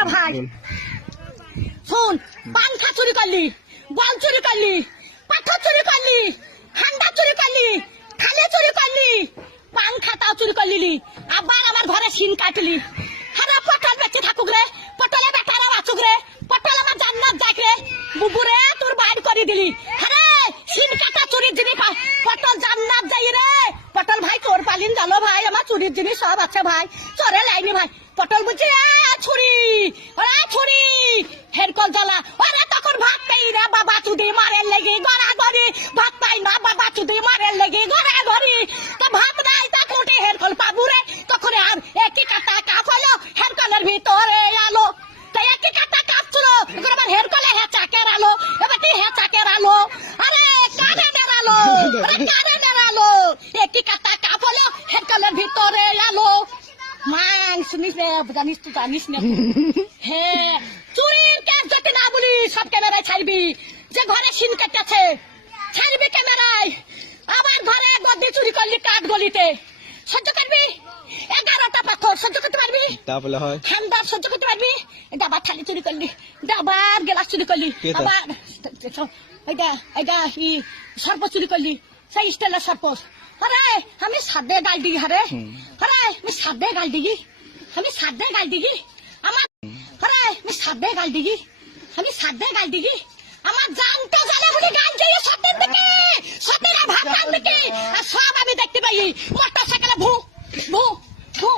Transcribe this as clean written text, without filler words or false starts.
রে ভাই শুন, পাংখা চুরি করলি, বল চুরি করলি, পাথর চুরি করলি, হান্ডা চুরি করলি, থালে চুরি করলি, পাংখাটাও চুরি করলি, আবার আমার ঘরে সিন কাটলি। হ্যাঁ পটল বেঁচে থাকুক রে, পটলে বেটারাও আচুক রে, পটল আমার জান্নাত যাক রে, বুবুরে তোর বাইর করে দিলি। হ্যাঁ সিন কাটা চুরির জিনিস পটল জান্নাত যাই রে। পটল ভাই তোর পালিন জানো ভাই, আমার চুরির জিনিস সব আছে ভাই, চরে লাইনি ভাই। পটল বুঝছি ছুরি, ওরা ছুরি হেরকল জ্বালা, ওরা তখন ভাত পাই রে বাবা চুদি মারের লেগে গড়া গড়ি, ভাত পাই না বাবা চুদি মারের লেগে গড়া গড়ি, তো ভাত নাই তা কোটে হেরকল পাবু রে, তখন আর একই কাটা কাপ হলো হেরকলের ভিতরে আলো, তাই একই কাটা কাপ ছিল এখন আমার হেরকলে হেঁচাকের আলো, এবার হেঁচাকের আলো, আরে কানে বেড়ালো, কানে বেড়ালো, একই কাটা কাপ হলো হেরকলের ভিতরে আলো। মান শুনিস রে, জানিস তো জানিস না। হ্যাঁ চুরির কেস যদি না বলি সব ক্যামেরায় ছাড়বি, যে ঘরে সিন কেটেছে ছাড়বি ক্যামেরায়। আবার ঘরে গদি চুরি করলি কাঠ গলিতে, সহ্য করবি? 11টা পাথর সহ্য করতে পারবি? তাহলে হয় খান্দার সহ্য করতে পারবি? ডাবার থালি চুরি করলি, ডাবার গ্লাস চুরি করলি, আবার এটা সর্প চুরি করলি, সেই স্টাইলের সর্প। আরে আমি সাদে গাল দিই, হারে আরে আমি সাদে গাল দিই, আমি সাদে গাল দিই, আমার আরে আমি সাদে গাল দিই, আমি সাদে গাল দিই, আমার জানতে জানে বলে গাল দিয়ে সত্যের দিকে, সত্যের ভাবনার দিকে, আর সব আমি দেখতে পাই মোটর সাইকেলে ভু ভু ভু